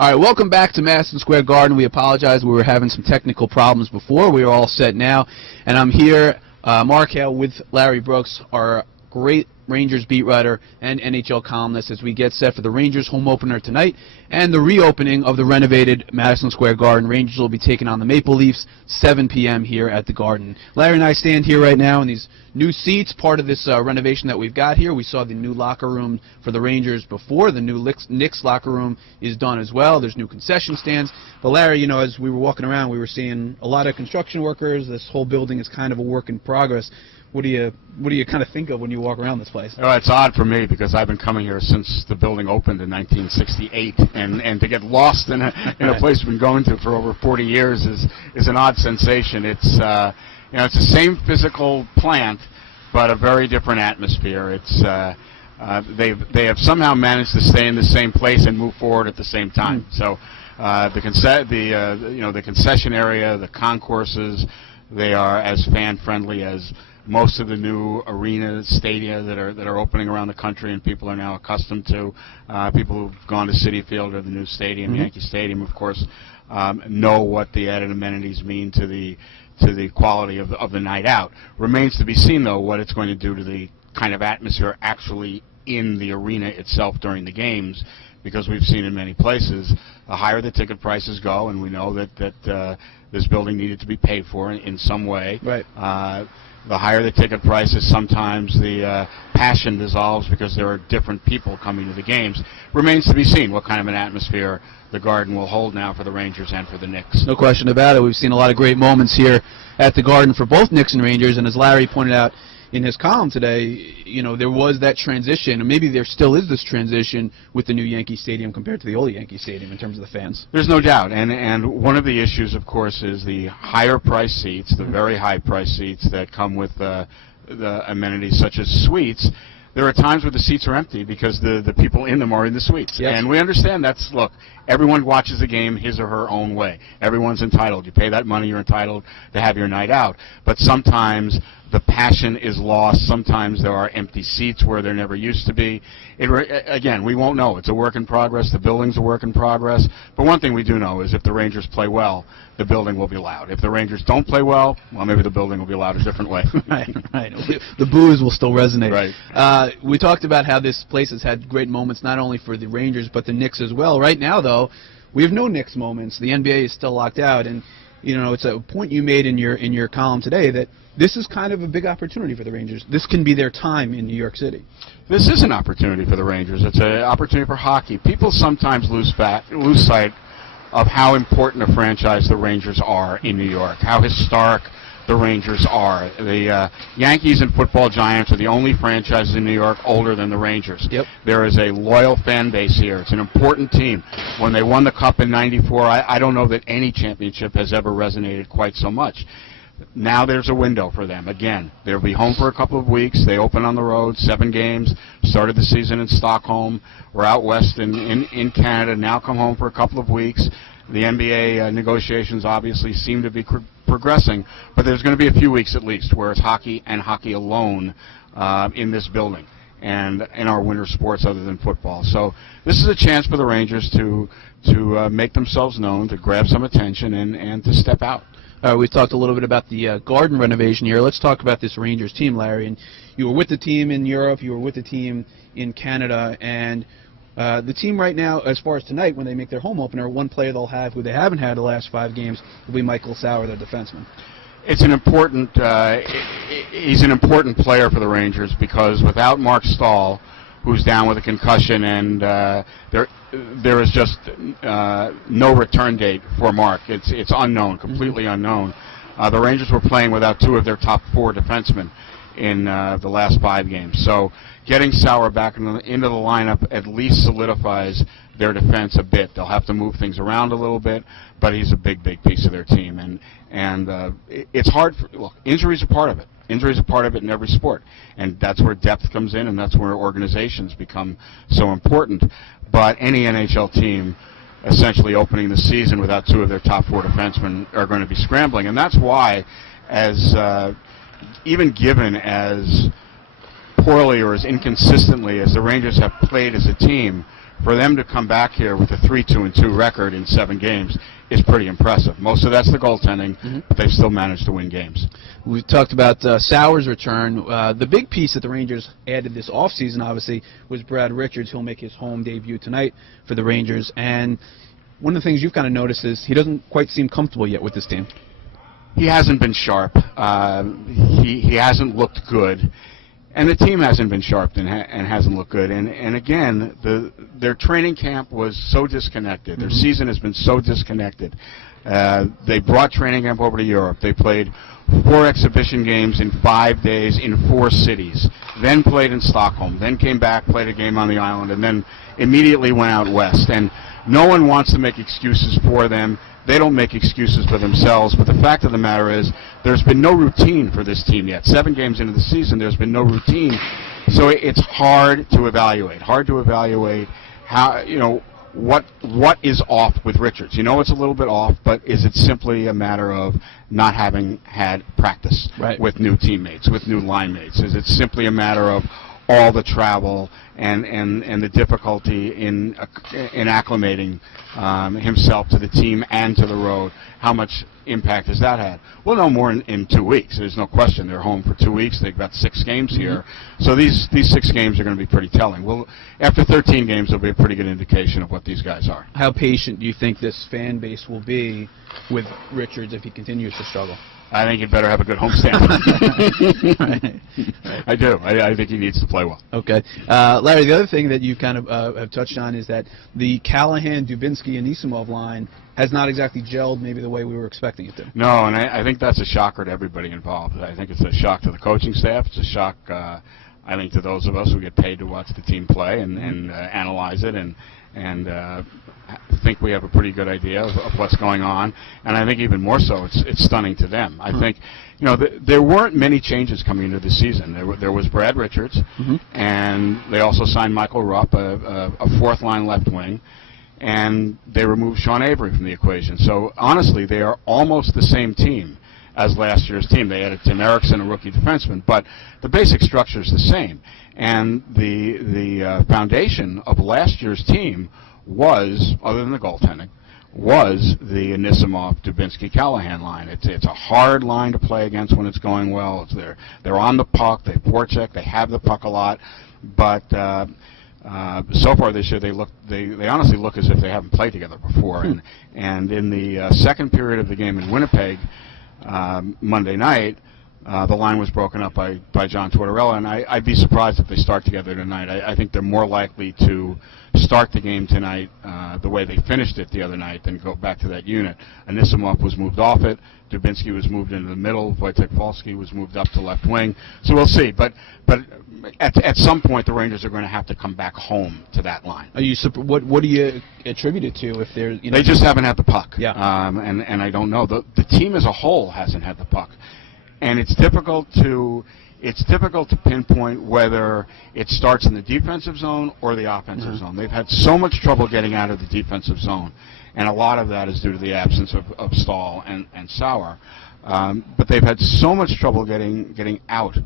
All right, welcome back to Madison Square Garden. We apologize. We were having some technical problems before. We are all set now. And I'm here, Mark Hale, with Larry Brooks, our great Rangers beat writer and NHL columnist, as we get set for the Rangers home opener tonight and the reopening of the renovated Madison Square Garden. Rangers will be taking on the Maple Leafs 7 p.m. here at the Garden. Larry and I stand here right now in these new seats, part of this renovation that we've got here. We saw the new locker room for the Rangers before. The new Knicks locker room is done as well. There's new concession stands. But Larry, you know, as we were walking around, we were seeing a lot of construction workers. This whole building is kind of a work in progress. What do you kind of think of when you walk around this place? Oh, it's odd for me because I've been coming here since the building opened in 1968, and to get lost in a place we've been going to for over 40 years is an odd sensation. It's it's the same physical plant, but a very different atmosphere. It's they have somehow managed to stay in the same place and move forward at the same time. So the concession area, the concourses, they are as fan friendly as most of the new arenas, stadia that are opening around the country, and people are now accustomed to. People who've gone to Citi Field or the new stadium, Yankee Stadium, of course, know what the added amenities mean to the quality of the night out. Remains to be seen, though, what it's going to do to the kind of atmosphere actually in the arena itself during the games, because we've seen in many places the higher the ticket prices go, and we know that this building needed to be paid for in some way. Right. The higher the ticket prices, sometimes the passion dissolves because there are different people coming to the games. Remains to be seen what kind of an atmosphere the Garden will hold now for the Rangers and for the Knicks. No question about it. We've seen a lot of great moments here at the Garden for both Knicks and Rangers, and as Larry pointed out in his column today, you know, there was that transition, and maybe there still is this transition with the new Yankee Stadium compared to the old Yankee Stadium in terms of the fans. There's no doubt, and one of the issues, of course, is the higher price seats, the very high price seats that come with the amenities such as suites. There are times where the seats are empty because the people in them are in the suites. Yes. And we understand look, everyone watches the game his or her own way. Everyone's entitled. You pay that money, you're entitled to have your night out. But sometimes the passion is lost. Sometimes there are empty seats where there never used to be. Again, we won't know. It's a work in progress. The building's a work in progress. But one thing we do know is if the Rangers play well, the building will be loud. If the Rangers don't play well, maybe the building will be loud a different way. Right. The boos will still resonate. Right. We talked about how this place has had great moments not only for the Rangers but the Knicks as well. Right now, though, we have no Knicks moments. The NBA is still locked out, and you know, it's a point you made in your column today that this is kind of a big opportunity for the Rangers. This can be their time in New York City. This is an opportunity for the Rangers. It's an opportunity for hockey. People sometimes lose sight of how important a franchise the Rangers are in New York, how historic the Rangers are. The Yankees and football giants are the only franchises in New York older than the Rangers. Yep. There is a loyal fan base here. It's an important team. When they won the Cup in '94, I don't know that any championship has ever resonated quite so much. Now there's a window for them. Again, they'll be home for a couple of weeks. They open on the road, 7 games, started the season in Stockholm. We're out west in Canada, now come home for a couple of weeks. The NBA negotiations obviously seem to be progressing, but there's going to be a few weeks at least where it's hockey and hockey alone in this building and in our winter sports other than football. So this is a chance for the Rangers to make themselves known, to grab some attention, and to step out. We've talked a little bit about the Garden renovation here. Let's talk about this Rangers team, Larry. And you were with the team in Europe, you were with the team in Canada, and the team right now, as far as tonight, when they make their home opener, one player they'll have who they haven't had the last 5 games will be Michael Sauer, their defenseman. It's an important. He's an important player for the Rangers because without Mark Stahl, who's down with a concussion, and there is just no return date for Mark. It's unknown, completely unknown. The Rangers were playing without 2 of their top 4 defensemen in the last 5 games. So getting Sauer back into the lineup at least solidifies their defense a bit. They'll have to move things around a little bit, but he's a big piece of their team. And it's hard. Look, injuries are part of it. Injuries are part of it in every sport, and that's where depth comes in, and that's where organizations become so important. But any NHL team essentially opening the season without 2 of their top 4 defensemen are going to be scrambling, and that's why, as even given as poorly or as inconsistently as the Rangers have played as a team, for them to come back here with a 3-2-2 record in 7 games is pretty impressive. Most of that's the goaltending, but they've still managed to win games. We talked about Sauer's return. The big piece that the Rangers added this offseason, obviously, was Brad Richards. He'll make his home debut tonight for the Rangers. And one of the things you've kind of noticed is he doesn't quite seem comfortable yet with this team. He hasn't been sharp. He hasn't looked good. And the team hasn't been sharp and hasn't looked good. And again, their training camp was so disconnected. Their season has been so disconnected. They brought training camp over to Europe. They played 4 exhibition games in 5 days in 4 cities, then played in Stockholm, then came back, played a game on the island, and then immediately went out west. And no one wants to make excuses for them. They don't make excuses for themselves, but the fact of the matter is there's been no routine for this team yet. 7 games into the season, there's been no routine. So it's hard to evaluate how, what is off with Richards. You know it's a little bit off, but is it simply a matter of not having had practice with new teammates, with new line mates? Is it simply a matter of all the travel and the difficulty in acclimating himself to the team and to the road? How much impact has that had? We'll know more in 2 weeks. There's no question. They're home for 2 weeks. They've got 6 games here. So these 6 games are going to be pretty telling. Well, after 13 games, there'll be a pretty good indication of what these guys are. How patient do you think this fan base will be with Richards if he continues to struggle? I think he'd better have a good homestand. I do. I think he needs to play well. Okay. Larry, the other thing that you kind of have touched on is that the Callahan, Dubinsky, and Nisimov line has not exactly gelled maybe the way we were expecting it to. No, and I think that's a shocker to everybody involved. I think it's a shock to the coaching staff. It's a shock, I think, to those of us who get paid to watch the team play and analyze it and think we have a pretty good idea of what's going on. And I think even more so, it's stunning to them. I think, there weren't many changes coming into the season. There was Brad Richards, and they also signed Michael Rupp, a 4th-line left wing, and they removed Sean Avery from the equation. So honestly, they are almost the same team as last year's team. They added Tim Erickson, a rookie defenseman, but the basic structure is the same. And the foundation of last year's team was, other than the goaltending, was the Anisimov, Dubinsky, Callahan line. It's a hard line to play against when it's going well. They're on the puck, they forecheck, they have the puck a lot, but so far this year they honestly look as if they haven't played together before. And in the second period of the game in Winnipeg Monday night, the line was broken up by John Tortorella, and I'd be surprised if they start together tonight. I think they're more likely to start the game tonight the way they finished it the other night than go back to that unit. Anisimov was moved off it. Dubinsky was moved into the middle. Wojtek Polsky was moved up to left wing. So we'll see. But at some point, the Rangers are going to have to come back home to that line. What do you attribute it to? If they're they just haven't had the puck. Yeah. And I don't know. The team as a whole hasn't had the puck. And it's difficult to pinpoint whether it starts in the defensive zone or the offensive zone. They've had so much trouble getting out of the defensive zone, and a lot of that is due to the absence of Stahl and Sauer. But they've had so much trouble getting out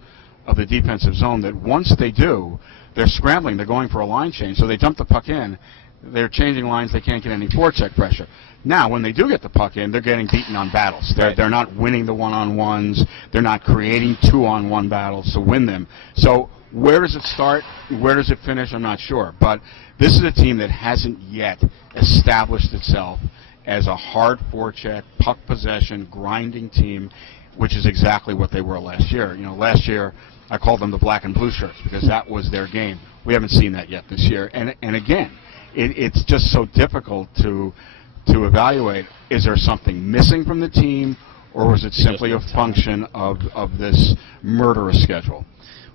of the defensive zone that once they do, they're scrambling. They're going for a line change, so they dump the puck in. They're changing lines. They can't get any forecheck pressure. Now, when they do get the puck in, they're getting beaten on battles. They're not winning the one-on-ones. They're not creating 2-on-1 battles to win them. So where does it start? Where does it finish? I'm not sure. But this is a team that hasn't yet established itself as a hard forecheck, puck possession, grinding team, which is exactly what they were last year. Last year I called them the black and blue shirts because that was their game. We haven't seen that yet this year. And again, it's just so difficult to evaluate. Is there something missing from the team, or was it simply a function of this murderous schedule?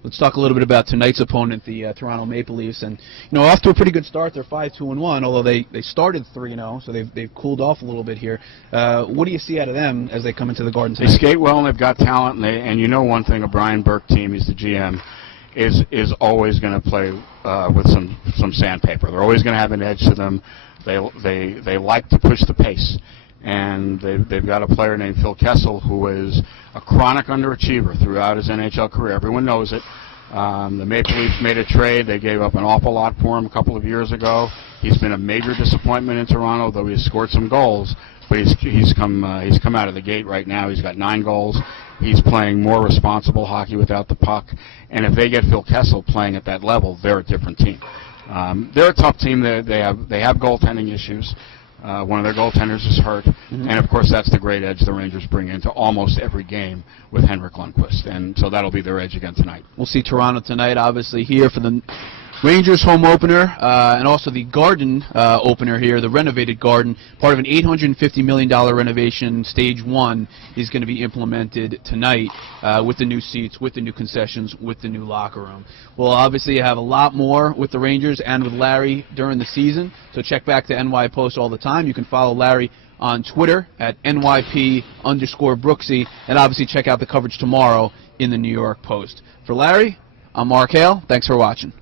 Let's talk a little bit about tonight's opponent, the Toronto Maple Leafs, and off to a pretty good start. They're 5-2-1, although they started 3-0, so they've cooled off a little bit here. What do you see out of them as they come into the Garden tonight? They skate well and they've got talent, and one thing, a Brian Burke team, he's the GM, is always going to play with some sandpaper. They're always going to have an edge to them. They like to push the pace, and they've got a player named Phil Kessel who is a chronic underachiever throughout his NHL career. Everyone knows it, The Maple Leafs made a trade. They gave up an awful lot for him a couple of years ago. He's been a major disappointment in Toronto, though he's scored some goals. But he's come out of the gate right now. He's got 9 goals. He's playing more responsible hockey without the puck. And if they get Phil Kessel playing at that level, they're a different team. They're a tough team. They have goaltending issues. One of their goaltenders is hurt, and of course that's the great edge the Rangers bring into almost every game with Henrik Lundqvist, and so that'll be their edge again tonight. We'll see Toronto tonight, obviously, here for the Rangers home opener, and also the Garden opener here, the renovated Garden, part of an $850 million renovation. Stage 1 is going to be implemented tonight with the new seats, with the new concessions, with the new locker room. We'll obviously have a lot more with the Rangers and with Larry during the season, so check back to NY Post all the time. You can follow Larry on Twitter at NYP_Brooksy, and obviously check out the coverage tomorrow in the New York Post. For Larry, I'm Mark Hale. Thanks for watching.